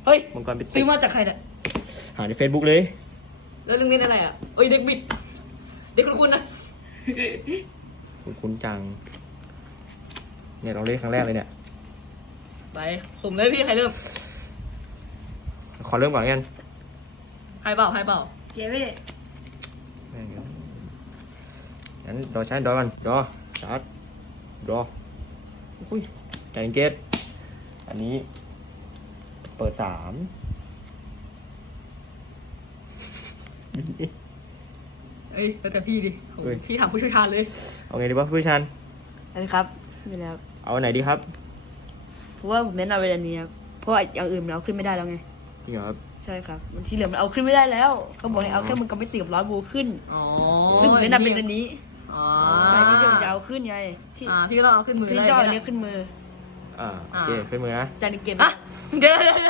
เฮ้ยมังกรปิติซื้อมาจากใครเนี่ยหาใน Facebook เลยแล้วเรื่องนี้อะไรอ่ะเอ้ยเด็กบิดเด็กคุณนะคุ้นจังเนี่ยเราเล่นครั้งแรกเลยเนี่ยไปสุ่มเลยพี่ใครเริ่มขอเริ่มก่อนกันใครเปล่าเจเว่งั้นรอใช้ดอก่อนรอชาร์จรออุ้ยใจเกตอันนี้ เปิด3 เอ้ยแล้วแต่พี่ดิโหเฮ้ยพี่ถามผู้เชี่ยวชาญเลยเอาไงดีวะผู้ชันอันนี้ครับไม่แล้วเอาอันไหนดีครับเพราะว่าผมเน้นเอาเวลานี้ครับเพราะว่าอย่างอื่นมันเอาขึ้นไม่ได้แล้วไงจริงเหรอครับใช่ครับมันที่เหลือมันเอาขึ้นไม่ได้แล้วเขาบอกให้เอาแค่มึงก็ไม่ติดร้อยบูขึ้นอ๋อซึ่งผมแนะนำเป็นอันนี้อ๋อใช่ที่จะเอาขึ้นไงที่พี่ก็ต้องเอาขึ้นมือที่ได้จะเอาอันเนี่นี้ยขึ้นมือโอเคขึ้นมือนะจานในเกมอ่ะเดี๋ยว